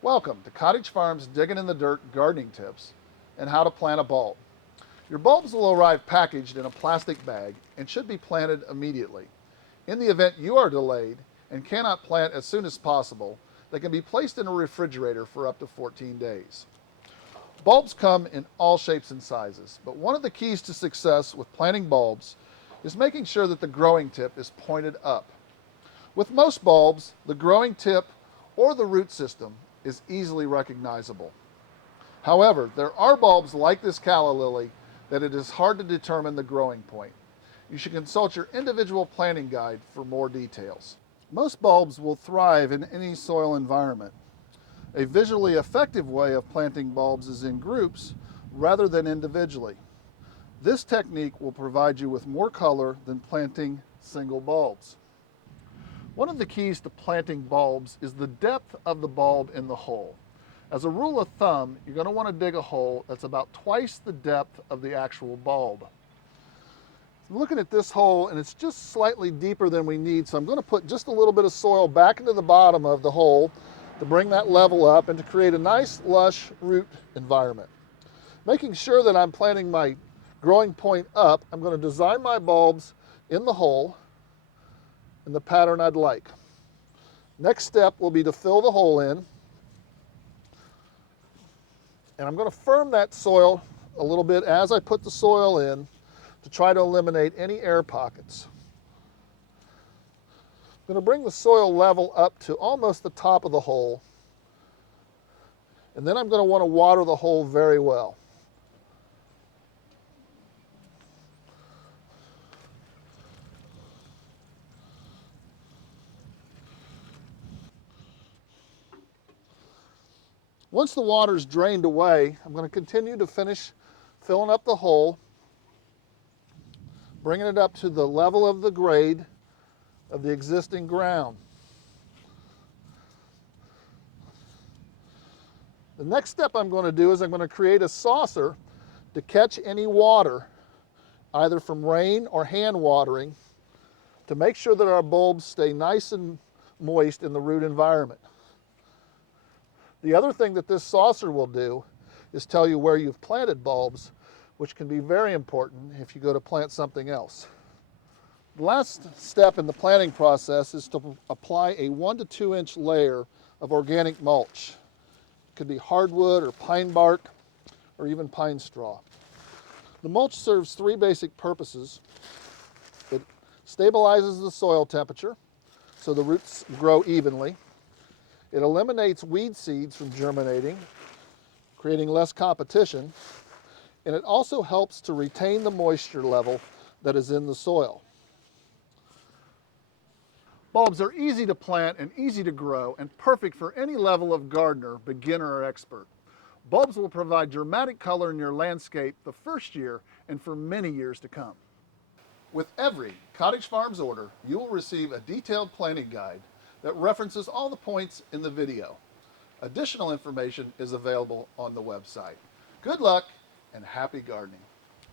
Welcome to Cottage Farm's Digging in the Dirt gardening tips and how to plant a bulb. Your bulbs will arrive packaged in a plastic bag and should be planted immediately. In the event you are delayed and cannot plant as soon as possible, they can be placed in a refrigerator for up to 14 days. Bulbs come in all shapes and sizes, but one of the keys to success with planting bulbs is making sure that the growing tip is pointed up. With most bulbs, the growing tip or the root system is easily recognizable. However, there are bulbs like this calla lily that it is hard to determine the growing point. You should consult your individual planting guide for more details. Most bulbs will thrive in any soil environment. A visually effective way of planting bulbs is in groups rather than individually. This technique will provide you with more color than planting single bulbs. One of the keys to planting bulbs is the depth of the bulb in the hole. As a rule of thumb, you're going to want to dig a hole that's about twice the depth of the actual bulb. I'm looking at this hole and it's just slightly deeper than we need, so I'm going to put just a little bit of soil back into the bottom of the hole to bring that level up and to create a nice lush root environment. Making sure that I'm planting my growing point up, I'm going to design my bulbs in the hole in the pattern I'd like. Next step will be to fill the hole in, and I'm going to firm that soil a little bit as I put the soil in to try to eliminate any air pockets. I'm going to bring the soil level up to almost the top of the hole, and then I'm going to want to water the hole very well. Once the water is drained away, I'm going to continue to finish filling up the hole, bringing it up to the level of the grade of the existing ground. The next step I'm going to do is I'm going to create a saucer to catch any water, either from rain or hand watering, to make sure that our bulbs stay nice and moist in the root environment. The other thing that this saucer will do is tell you where you've planted bulbs, which can be very important if you go to plant something else. The last step in the planting process is to apply a 1 to 2 inch layer of organic mulch. It could be hardwood or pine bark or even pine straw. The mulch serves 3 basic purposes. It stabilizes the soil temperature so the roots grow evenly. It eliminates weed seeds from germinating, creating less competition, and it also helps to retain the moisture level that is in the soil. Bulbs are easy to plant and easy to grow and perfect for any level of gardener, beginner or expert. Bulbs will provide dramatic color in your landscape the first year and for many years to come. With every Cottage Farms order, you will receive a detailed planting guide that references all the points in the video. Additional information is available on the website. Good luck and happy gardening.